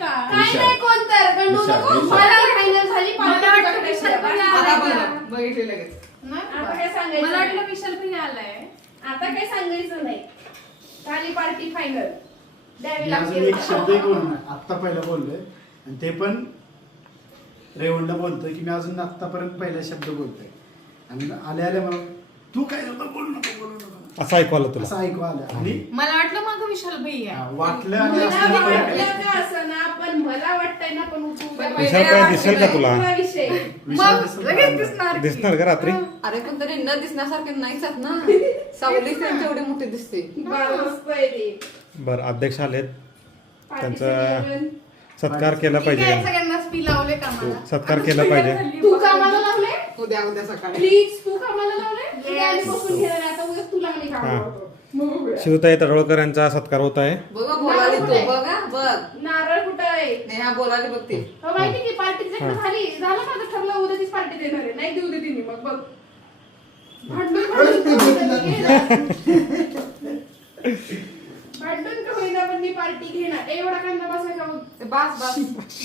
का? काय नाही कोण तर गंडू नको. मला फायनल झाली मला वाटलं विशाल भैया आता आलाय का? बघ, बघितले लगेच. आता काय सांगायचं मला नाही. वाटलं विशाल भैया आलाय. आता काय सांगायचं नाही. झाली पार्टी फायनल. द्यावी मी अजून लागते. एक शब्दही बोललो नाही. आत्ता पहिला बोललोय आणि ते पण रेवंड बोलतोय की मी अजून आतापर्यंत पहिला शब्द बोलतोय आणि आले आले मला तू काय नव्हतं बोलू नको असं ऐकू आलं तुला. असं ऐकू आलं आणि मला वाटलं मग विशाल भैया. वाटलं आणि मला असलं तर- वाटलं का असं ना पण मला वाटतंय ना पण उद्या विशाल काय दिसेल का तुला? पुरा विषय. विशाल मग दिसत लगेच नाही. दिसणार की. दिसणार का रात्री? अरे पण तरी न दिसण्यासारखे नाहीच आहेत ना. सावली त्यांची एवढी मोठी दिसते. बरं, मस्त आहे ते. बरं अध्यक्ष आलेत, पार्टीचं त्यांचा नियोजन. सत्कार केला ठीक आहे, पाहिजे. सगळ्यांना स्पी लावले का मला? सत्कार केला पाहिजे. तू कामाला लावले उद्या सकाळी. प्लीज तू कामाला लावले Yes. उद्या आणि बसून घेणार आहे. आता उद्या तुला मी कामाला हा. लावतो. मग बघूया. शिवताई तडवळकर यांचा सत्कार होत आहे. बघा बोलाली तू बघा बघ. नारळ कुठं आहे नेहा बोलाली बघ ती. हो, माहिती की पार्टी हा. झाली झालं का आता ठरलं उद्या तीच पार्टी देणार आहे नाही देऊ दे तिने मग बघ भांडून का होईना पण मी पार्टी घेणार एवढा कांदा बसायचा मग. ते बास बास.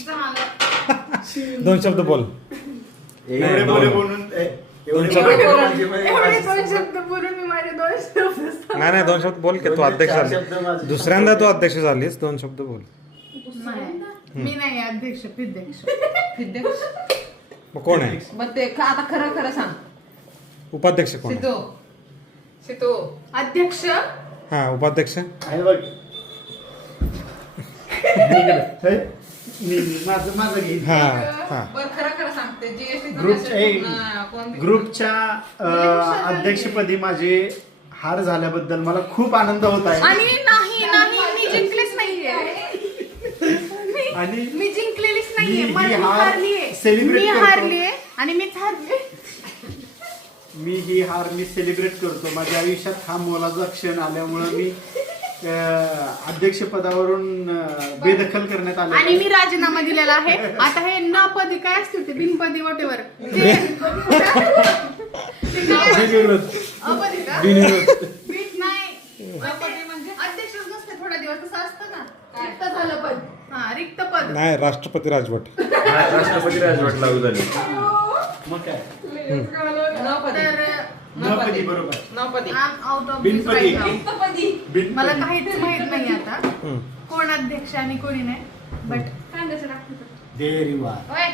झालं. 2 शब्द बोल. एवढे बोले बोलून एवढे शब्द. बोले एवढे 2 शब्द बोलून मी माझे 2 शब्द नाही 2 शब्द बोल की तू अध्यक्ष झाली. दुसऱ्यांदा तू अध्यक्ष झालीस. 2 शब्द बोल. मी नाही अध्यक्ष पिध्यक्ष. सिद्धेश. मग कोण आहे मग ते आता खरं खरं सांग. उपाध्यक्ष? कोण आहे? सिद्धू सिद्धू अध्यक्ष हा उपाध्यक्ष. आहे बघ माझं घे हा हा बर खरं खरं सांगते जीएसटी ग्रुपच्या अध्यक्षपदी माझे हार झाल्याबद्दल मला खूप आनंद होत आहे आणि नाही नाही मी जिंकलेच नाहीये. आणि मी जिंकलेलीच नाहीये. मी मी ही हार हारलीये. celebrate मी करतो. हारलीये आणि मीच हारले. मी ही हार सेलिब्रेट करतो. माझ्या आयुष्यात हा मोलाचा क्षण आल्यामुळे मी अध्यक्षपदावरून बेदखल करण्यात आणि आले. मी राजीनामा दिलेला आहे. आता हे न पदी काय असतील ते बिनपदी वॉटेवर अपदी का बीट नाही अपदी म्हणजे अध्यक्षच नसते थोडा दिवस तसं असतं ना. रिक्त झालं पण हा रिक्त पद. नाही राष्ट्रपती राजवट. राष्ट्रपती राजवट लागू झाली. मग काय नवपदी तर नवपदी बरोबर नवपदी. Out of बिनपदी. रिक्तपदी मला काहीच माहित नाही आता हम्म. कोण अध्यक्ष आणि कोणी नाही बट कांद्याचं टाकतो देरी वा ओय